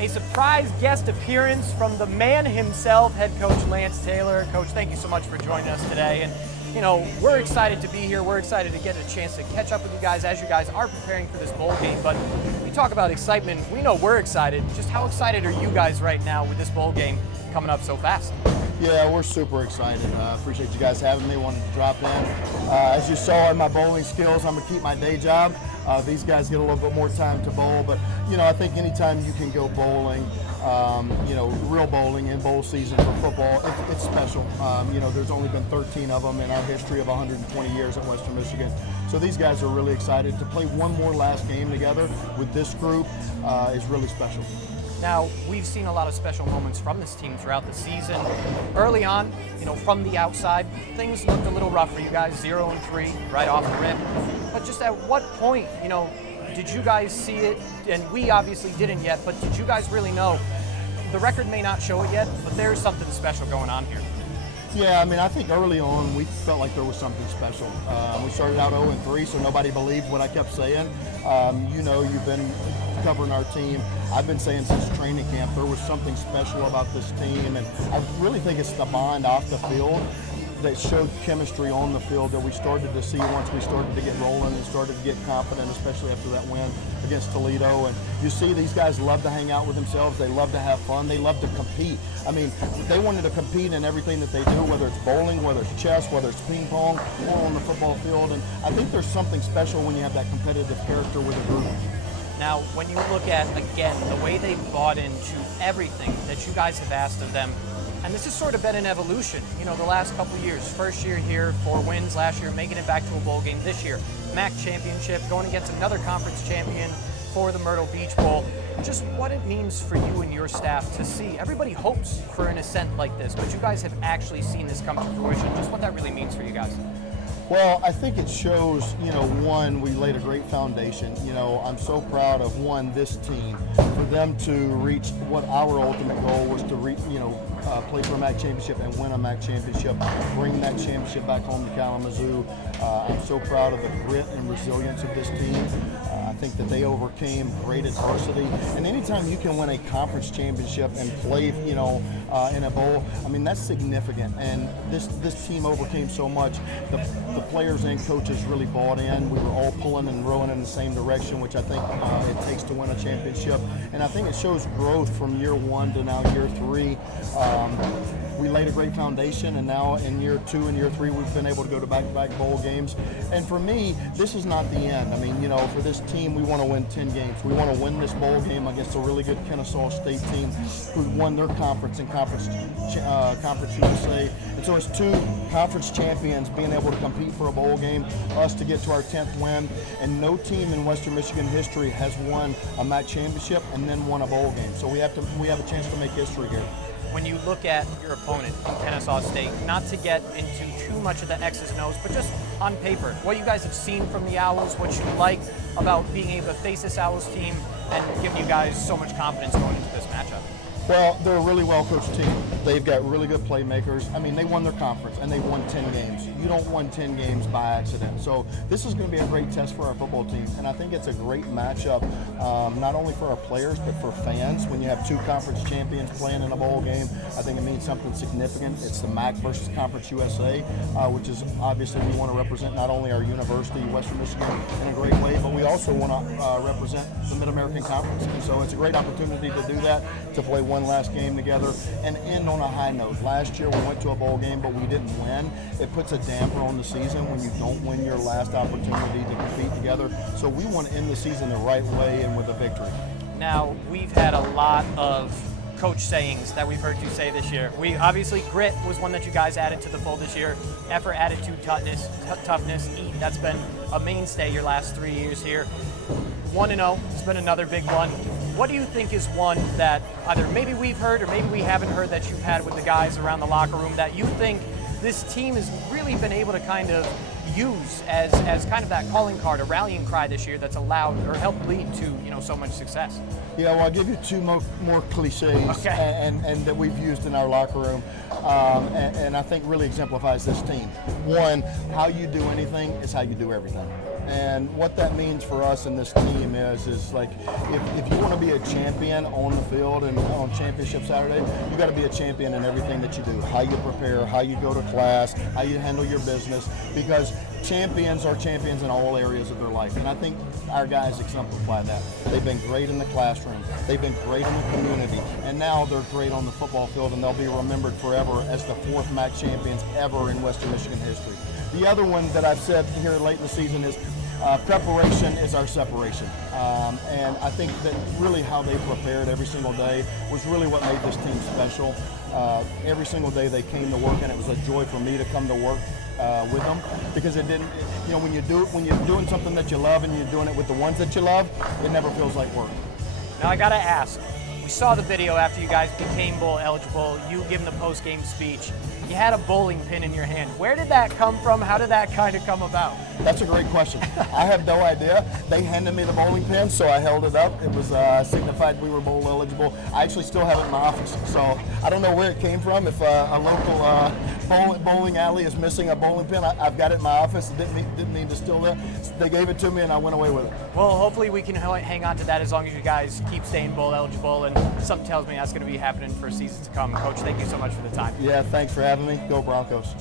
a surprise guest appearance from the man himself, head coach Lance Taylor. Coach, thank you so much for joining us today. And, you know, we're excited to be here. We're excited to get a chance to catch up with you guys as you guys are preparing for this bowl game. But we talk about excitement. We know we're excited. Just how excited are you guys right now with this bowl game coming up so fast? Yeah, we're super excited. Appreciate you guys having me. Wanted to drop in. As you saw in my bowling skills, I'm going to keep my day job. These guys get a little bit more time to bowl, but you know, I think anytime you can go bowling, you know, real bowling in bowl season for football, it's special. You know, there's only been 13 of them in our history of 120 years at Western Michigan. So these guys are really excited to play one more last game together with this group. Is really special. Now, we've seen a lot of special moments from this team throughout the season. Early on, you know, from the outside, things looked a little rough for you guys, 0-3 right off the rip. But just at what point, you know, did you guys see it? And we obviously didn't yet, but did you guys really know? The record may not show it yet, but there's something special going on here. Yeah, I mean, I think early on we felt like there was something special. We started out 0-3, so nobody believed what I kept saying. You know, you've been covering our team. I've been saying since training camp there was something special about this team, and I really think it's the bond off the field that showed chemistry on the field that we started to see once we started to get rolling and started to get confident, especially after that win against Toledo. And you see these guys love to hang out with themselves. They love to have fun. They love to compete. I mean, they wanted to compete in everything that they do, whether it's bowling, whether it's chess, whether it's ping pong, or on the football field. And I think there's something special when you have that competitive character with a group. Now, when you look at, again, the way they've bought into everything that you guys have asked of them, and this has sort of been an evolution, you know, the last couple of years. First year here, 4 wins. Last year, making it back to a bowl game. This year, MAC championship, going against another conference champion for the Myrtle Beach Bowl. Just what it means for you and your staff to see. Everybody hopes for an ascent like this, but you guys have actually seen this come to fruition. Just what that really means for you guys. Well, I think it shows, you know, one, we laid a great foundation. You know, I'm so proud of, one, this team, for them to reach what our ultimate goal was to reach, you know, play for a MAC championship and win a MAC championship, bring that championship back home to Kalamazoo. I'm so proud of the grit and resilience of this team. I think that they overcame great adversity, and anytime you can win a conference championship and play, you know, in a bowl, I mean, that's significant. And this team overcame so much. The players and coaches really bought in. We were all pulling and rowing in the same direction, which I think it takes to win a championship. And I think it shows growth from year 1 to now year 3. We laid a great foundation, and now in year 2 and year 3, we've been able to go to back-to-back bowl games. And for me, this is not the end. I mean, you know, for this team, we want to win 10 games. We want to win this bowl game against a really good Kennesaw State team who won their conference in Conference USA. And so it's 2 conference champions being able to compete for a bowl game, us to get to our 10th win. And no team in Western Michigan history has won a MAC championship and then won a bowl game. So we have a chance to make history here. When you look at your opponent in Kennesaw State, not to get into too much of the X's and O's, but just on paper, what you guys have seen from the Owls, what you like about being able to face this Owls team and giving you guys so much confidence going into this matchup? Well, they're a really well-coached team. They've got really good playmakers. I mean, they won their conference, and they won 10 games. You don't win 10 games by accident. So this is going to be a great test for our football team, and I think it's a great matchup, not only for our players, but for fans. When you have 2 conference champions playing in a bowl game, I think it means something significant. It's the MAC versus Conference USA, which is obviously we want to represent not only our university, Western Michigan, in a great way, but we also want to represent the Mid-American Conference. And so it's a great opportunity to do that, to play one last game together and end on a high note. Last year we went to a bowl game, but we didn't win. It puts a damper on the season when you don't win your last opportunity to compete together. So we want to end the season the right way and with a victory. Now, we've had a lot of coach sayings that we've heard you say this year. We obviously, grit was one that you guys added to the fold this year. Effort, attitude, toughness, eat. That's been a mainstay your last 3 years here. 1-0 has been another big one. What do you think is one that either maybe we've heard or maybe we haven't heard that you've had with the guys around the locker room that you think this team has really been able to kind of use as kind of that calling card, a rallying cry this year that's allowed or helped lead to, you know, so much success? Yeah, well, I'll give you 2 more cliches and that we've used in our locker room, and I think really exemplifies this team. One, how you do anything is how you do everything. And what that means for us in this team is like, if you want to be a champion on the field and on Championship Saturday, you got to be a champion in everything that you do. How you prepare, how you go to class, how you handle your business, because champions are champions in all areas of their life. And I think our guys exemplify that. They've been great in the classroom. They've been great in the community. And now they're great on the football field, and they'll be remembered forever as the 4th MAC champions ever in Western Michigan history. The other one that I've said here late in the season is preparation is our separation. And I think that really how they prepared every single day was really what made this team special. Every single day they came to work, and it was a joy for me to come to work with them, because it didn't, you know, when you're doing something that you love and you're doing it with the ones that you love, it never feels like work. Now I gotta ask, we saw the video after you guys became bowl eligible, you giving the post-game speech. You had a bowling pin in your hand. Where did that come from? How did that kind of come about? That's a great question. I have no idea. They handed me the bowling pin, so I held it up. It was signified we were bowl eligible. I actually still have it in my office, so I don't know where it came from. If a local bowling alley is missing a bowling pin, I've got it in my office. Didn't mean to steal that. They gave it to me, and I went away with it. Well, hopefully we can hang on to that as long as you guys keep staying bowl eligible, and something tells me that's going to be happening for seasons to come. Coach, thank you so much for the time. Yeah, thanks for having me. Go Broncos.